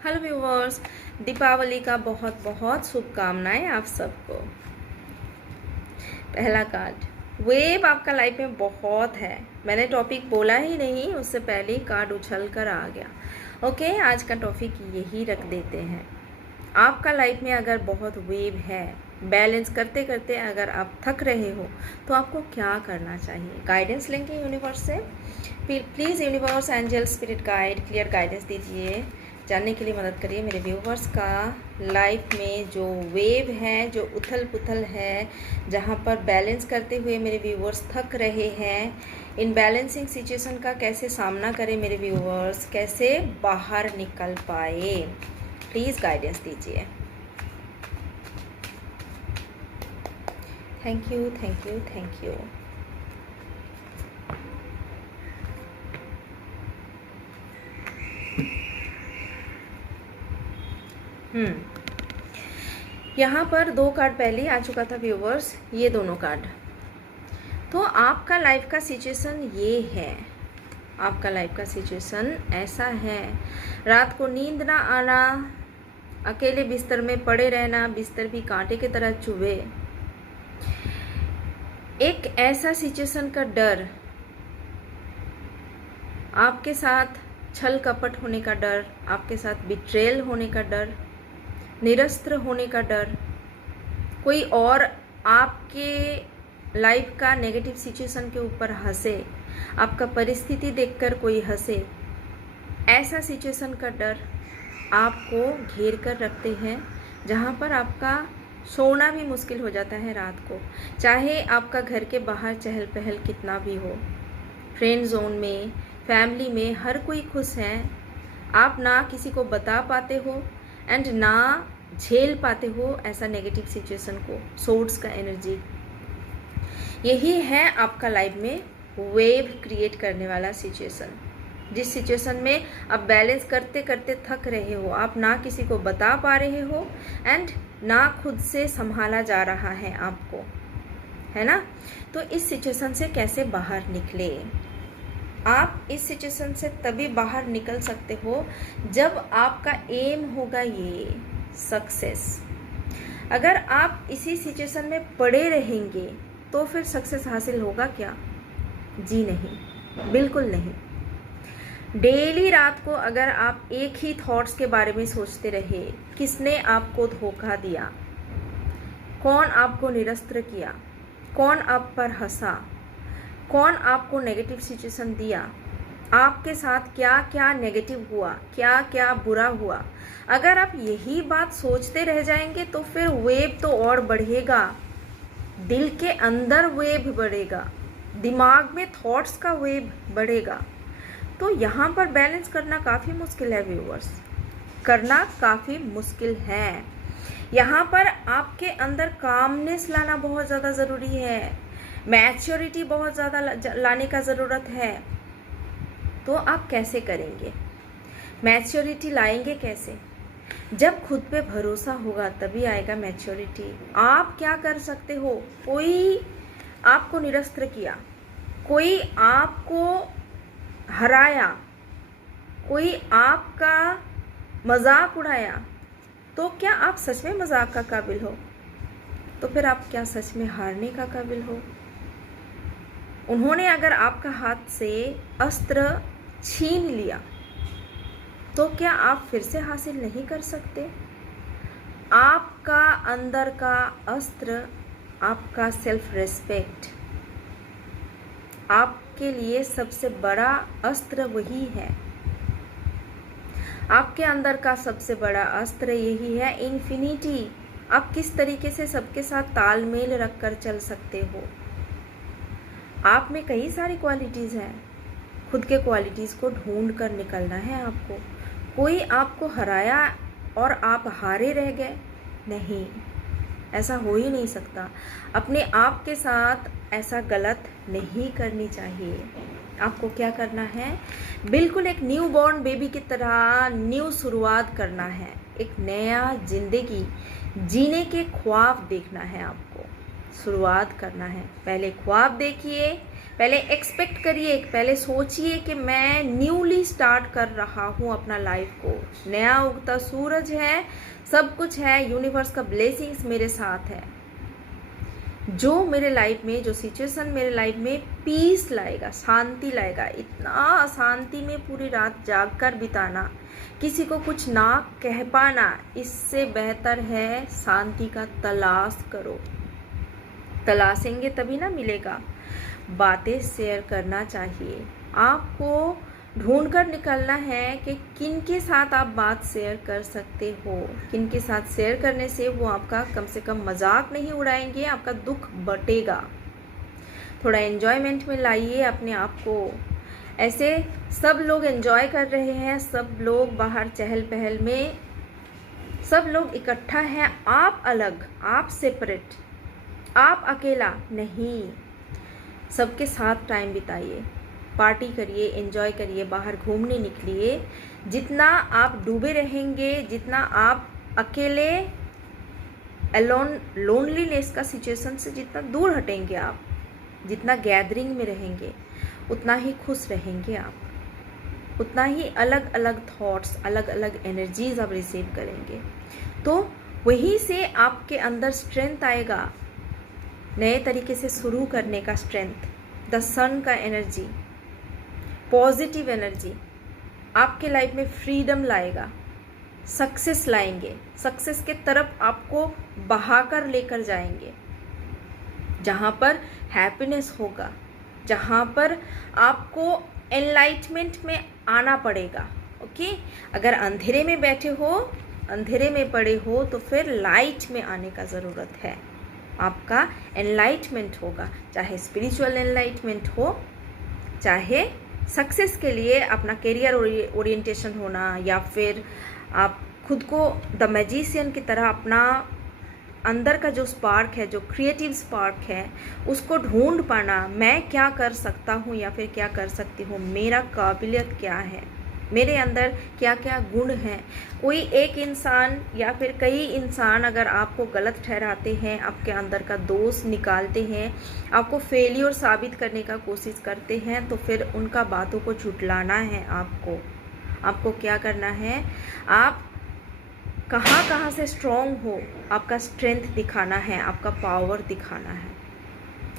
Hello viewers, Deepawali का बहुत बहुत शुभकामनाएं आप सबको। पहला कार्ड, वेव आपका लाइफ में बहुत है। मैंने टॉपिक बोला ही नहीं, उससे पहले ही कार्ड उछल कर आ गया। ओके, आज का टॉपिक यही रख देते हैं। आपका लाइफ में अगर बहुत वेव है, बैलेंस करते करते अगर आप थक रहे हो तो आपको क्या करना चाहिए। गाइडेंस लेंगे यूनिवर्स से। Please universe, angel, spirit guide clear guidance दीजिए। जानने के लिए मदद करिए मेरे व्यूवर्स का लाइफ में जो वेव है, जो उथल पुथल है, जहाँ पर बैलेंस करते हुए मेरे व्यूवर्स थक रहे हैं, इन बैलेंसिंग सिचुएशन का कैसे सामना करें मेरे व्यूवर्स, कैसे बाहर निकल पाए। प्लीज़ गाइडेंस दीजिए। Thank you, thank you, thank you. यहाँ पर 2 कार्ड पहले आ चुका था व्यूवर्स, ये दोनों कार्ड। तो आपका लाइफ का सिचुएशन ये है, आपका लाइफ का सिचुएशन ऐसा है। रात को नींद ना आना, अकेले बिस्तर में पड़े रहना, बिस्तर भी कांटे की तरह चुभे, एक ऐसा सिचुएशन का डर, आपके साथ छल कपट होने का डर, आपके साथ बिट्रेल होने का डर, निरस्त्र होने का डर, कोई और आपके लाइफ का नेगेटिव सिचुएशन के ऊपर हंसे, आपका परिस्थिति देखकर कोई हंसे, ऐसा सिचुएशन का डर आपको घेर कर रखते हैं, जहाँ पर आपका सोना भी मुश्किल हो जाता है रात को। चाहे आपका घर के बाहर चहल पहल कितना भी हो, फ्रेंड जोन में, फैमिली में हर कोई खुश है, आप ना किसी को बता पाते हो एंड ना झेल पाते हो ऐसा नेगेटिव सिचुएशन को। सोर्स का एनर्जी यही है आपका लाइफ में वेव क्रिएट करने वाला सिचुएशन, जिस सिचुएशन में आप बैलेंस करते करते थक रहे हो, आप ना किसी को बता पा रहे हो एंड ना खुद से संभाला जा रहा है आपको, है ना। तो इस सिचुएशन से कैसे बाहर निकले। आप इस सिचुएशन से तभी बाहर निकल सकते हो जब आपका एम होगा ये सक्सेस। अगर आप इसी सिचुएशन में पड़े रहेंगे तो फिर सक्सेस हासिल होगा क्या? जी नहीं, बिल्कुल नहीं। डेली रात को अगर आप एक ही थॉट्स के बारे में सोचते रहे, किसने आपको धोखा दिया, कौन आपको निरस्त्र किया, कौन आप पर हंसा, कौन आपको नेगेटिव सिचुएशन दिया, आपके साथ क्या क्या नेगेटिव हुआ, क्या क्या बुरा हुआ, अगर आप यही बात सोचते रह जाएंगे तो फिर वेव तो और बढ़ेगा, दिल के अंदर वेव बढ़ेगा, दिमाग में थॉट्स का वेव बढ़ेगा। तो यहाँ पर बैलेंस करना काफ़ी मुश्किल है व्यूअर्स, करना काफ़ी मुश्किल है। यहाँ पर आपके अंदर कामनेस लाना बहुत ज़्यादा ज़रूरी है, मैच्योरिटी बहुत ज़्यादा लाने का ज़रूरत है। तो आप कैसे करेंगे, मैच्योरिटी लाएंगे कैसे? जब खुद पे भरोसा होगा तभी आएगा मैच्योरिटी। आप क्या कर सकते हो, कोई आपको निरस्त्र किया, कोई आपको हराया, कोई आपका मजाक उड़ाया, तो क्या आप सच में मजाक का काबिल हो? तो फिर आप क्या सच में हारने का काबिल हो? उन्होंने अगर आपका हाथ से अस्त्र छीन लिया तो क्या आप फिर से हासिल नहीं कर सकते? आपका अंदर का अस्त्र, आपका सेल्फ रिस्पेक्ट, आपके लिए सबसे बड़ा अस्त्र वही है। आपके अंदर का सबसे बड़ा अस्त्र यही है, इन्फिनिटी। आप किस तरीके से सबके साथ तालमेल रखकर चल सकते हो। आप में कई सारी क्वालिटीज़ हैं, खुद के क्वालिटीज़ को ढूंढ कर निकलना है आपको। कोई आपको हराया और आप हारे रह गए, नहीं, ऐसा हो ही नहीं सकता। अपने आप के साथ ऐसा गलत नहीं करनी चाहिए। आपको क्या करना है, बिल्कुल एक न्यू बॉर्न बेबी की तरह न्यू शुरुआत करना है, एक नया जिंदगी जीने के ख्वाब देखना है, आपको शुरुआत करना है। पहले ख्वाब देखिए, पहले एक्सपेक्ट करिए, पहले सोचिए कि मैं न्यूली स्टार्ट कर रहा हूँ अपना लाइफ को, नया उगता सूरज है, सब कुछ है, यूनिवर्स का ब्लेसिंग्स मेरे साथ है, जो मेरे लाइफ में, जो सिचुएशन मेरे लाइफ में पीस लाएगा, शांति लाएगा। इतना अशांति में पूरी रात जाग कर बिताना, किसी को कुछ ना कह पाना, इससे बेहतर है शांति का तलाश करो। तलाशेंगे तभी ना मिलेगा। बातें शेयर करना चाहिए, आपको ढूंढ कर निकलना है कि किन के साथ आप बात शेयर कर सकते हो, किन के साथ शेयर करने से वो आपका कम से कम मजाक नहीं उड़ाएंगे, आपका दुख बटेगा। थोड़ा एन्जॉयमेंट में लाइए अपने आप को। ऐसे सब लोग एंजॉय कर रहे हैं, सब लोग बाहर चहल पहल में, सब लोग इकट्ठा हैं, आप अलग, आप सेपरेट, आप अकेला नहीं। सबके साथ टाइम बिताइए, पार्टी करिए, एंजॉय करिए, बाहर घूमने निकलिए। जितना आप डूबे रहेंगे, जितना आप अकेले लोनलीनेस का सिचुएशन से जितना दूर हटेंगे आप, जितना गैदरिंग में रहेंगे, उतना ही खुश रहेंगे आप, उतना ही अलग अलग थॉट्स, अलग अलग एनर्जीज आप रिसीव करेंगे। तो वहीं से आपके अंदर स्ट्रेंथ आएगा, नए तरीके से शुरू करने का स्ट्रेंथ, द सन का एनर्जी, पॉजिटिव एनर्जी आपके लाइफ में फ्रीडम लाएगा, सक्सेस लाएंगे, सक्सेस के तरफ आपको बहाकर लेकर जाएंगे, जहाँ पर हैप्पीनेस होगा, जहाँ पर आपको एनलाइटमेंट में आना पड़ेगा। ओके, अगर अंधेरे में बैठे हो, अंधेरे में पड़े हो, तो फिर लाइट में आने का ज़रूरत है। आपका एनलाइटमेंट होगा, चाहे स्पिरिचुअल एनलाइटमेंट हो, चाहे सक्सेस के लिए अपना करियर ओरिएंटेशन होना, या फिर आप खुद को द मैजिशियन की तरह अपना अंदर का जो स्पार्क है, जो क्रिएटिव स्पार्क है, उसको ढूंढ पाना। मैं क्या कर सकता हूँ या फिर क्या कर सकती हूँ, मेरा काबिलियत क्या है, मेरे अंदर क्या क्या गुण हैं। कोई एक इंसान या फिर कई इंसान अगर आपको गलत ठहराते हैं, आपके अंदर का दोष निकालते हैं, आपको फेलियर साबित करने का कोशिश करते हैं, तो फिर उनका बातों को झुठलाना है आपको क्या करना है, आप कहाँ कहाँ से स्ट्रॉन्ग हो, आपका स्ट्रेंथ दिखाना है, आपका पावर दिखाना है।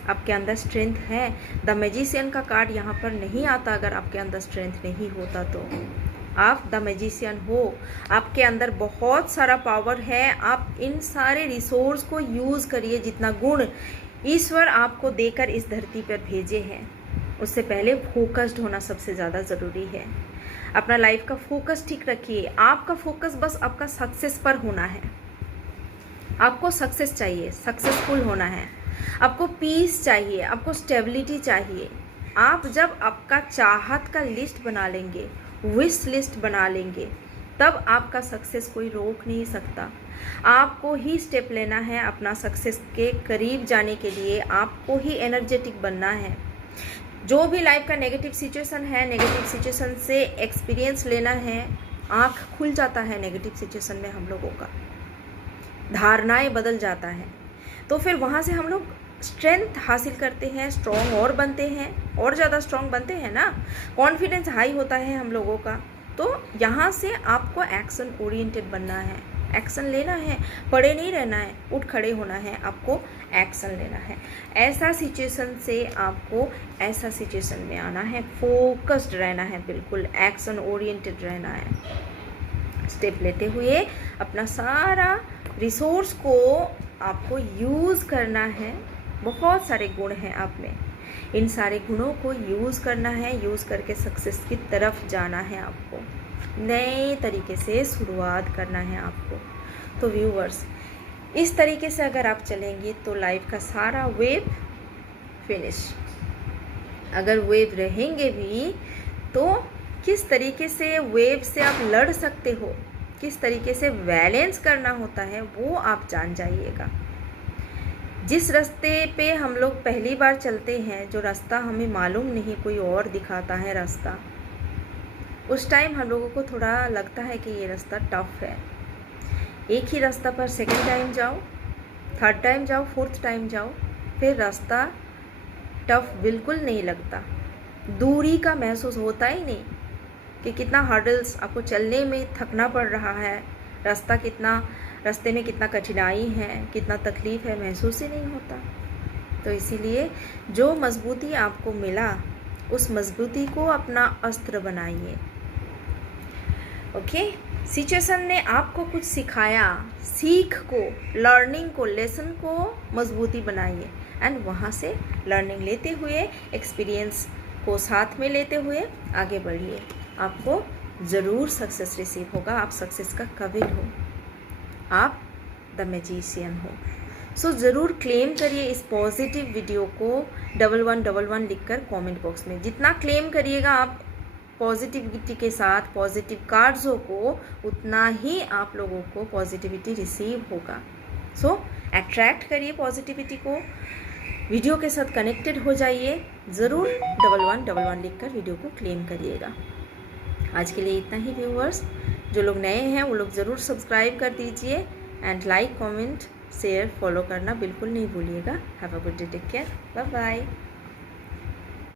आपके अंदर स्ट्रेंथ है। द मैजिशियन का कार्ड यहाँ पर नहीं आता अगर आपके अंदर स्ट्रेंथ नहीं होता। तो आप द मैजिशियन हो, आपके अंदर बहुत सारा पावर है। आप इन सारे रिसोर्स को यूज़ करिए, जितना गुण ईश्वर आपको देकर इस धरती पर भेजे हैं। उससे पहले फोकस्ड होना सबसे ज़्यादा ज़रूरी है। अपना लाइफ का फोकस ठीक रखिए। आपका फोकस बस आपका सक्सेस पर होना है। आपको सक्सेस चाहिए, सक्सेसफुल होना है, आपको पीस चाहिए, आपको स्टेबिलिटी चाहिए। आप जब आपका चाहत का लिस्ट बना लेंगे, विश लिस्ट बना लेंगे, तब आपका सक्सेस कोई रोक नहीं सकता। आपको ही स्टेप लेना है अपना सक्सेस के करीब जाने के लिए। आपको ही एनर्जेटिक बनना है। जो भी लाइफ का नेगेटिव सिचुएशन है, नेगेटिव सिचुएशन से एक्सपीरियंस लेना है। आँख खुल जाता है नेगेटिव सिचुएशन में, हम लोगों का धारणाएं बदल जाता है। तो फिर वहाँ से हम लोग स्ट्रेंथ हासिल करते हैं, स्ट्रॉन्ग और बनते हैं, और ज़्यादा स्ट्रॉन्ग बनते हैं ना, कॉन्फिडेंस हाई होता है हम लोगों का। तो यहाँ से आपको एक्शन ओरिएंटेड बनना है, एक्शन लेना है, पड़े नहीं रहना है, उठ खड़े होना है, आपको एक्शन लेना है। ऐसा सिचुएशन से आपको ऐसा सिचुएशन में आना है, फोकस्ड रहना है, बिल्कुल एक्शन ओरिएंटेड रहना है। स्टेप लेते हुए अपना सारा रिसोर्स को आपको यूज़ करना है। बहुत सारे गुण हैं आप में, इन सारे गुणों को यूज़ करना है। यूज़ करके सक्सेस की तरफ जाना है आपको, नए तरीके से शुरुआत करना है आपको। तो व्यूवर्स, इस तरीके से अगर आप चलेंगे तो लाइफ का सारा वेव फिनिश। अगर वेव रहेंगे भी तो किस तरीके से वेव से आप लड़ सकते हो, किस तरीके से बैलेंस करना होता है, वो आप जान जाइएगा। जिस रास्ते पे हम लोग पहली बार चलते हैं, जो रास्ता हमें मालूम नहीं, कोई और दिखाता है रास्ता, उस टाइम हम लोगों को थोड़ा लगता है कि ये रास्ता टफ है। एक ही रास्ता पर सेकंड टाइम जाओ, थर्ड टाइम जाओ, फोर्थ टाइम जाओ, फिर रास्ता टफ बिल्कुल नहीं लगता, दूरी का महसूस होता ही नहीं कि कितना हर्डल्स आपको चलने में थकना पड़ रहा है, रास्ते में कितना कठिनाई है, कितना तकलीफ़ है, महसूस ही नहीं होता। तो इसीलिए जो मजबूती आपको मिला उस मजबूती को अपना अस्त्र बनाइए। ओके, सिचुएशन ने आपको कुछ सिखाया, सीख को, लर्निंग को, लेसन को मजबूती बनाइए एंड वहाँ से लर्निंग लेते हुए, एक्सपीरियंस को साथ में लेते हुए आगे बढ़िए। आपको ज़रूर सक्सेस रिसीव होगा। आप सक्सेस का कविल हो, आप द मैजिशियन हो। सो ज़रूर क्लेम करिए इस पॉजिटिव वीडियो को 1111 लिखकर कमेंट बॉक्स में। जितना क्लेम करिएगा आप पॉजिटिविटी के साथ, पॉजिटिव कार्ड्सों को, उतना ही आप लोगों को पॉजिटिविटी रिसीव होगा। सो अट्रैक्ट करिए पॉजिटिविटी को, वीडियो के साथ कनेक्टेड हो जाइए। ज़रूर 1111 लिखकर वीडियो को क्लेम करिएगा। आज के लिए इतना ही व्यूअर्स। जो लोग नए हैं वो लोग ज़रूर सब्सक्राइब कर दीजिए and like, comment, share, follow करना बिल्कुल नहीं भूलिएगा। Have a good day, take care, bye bye.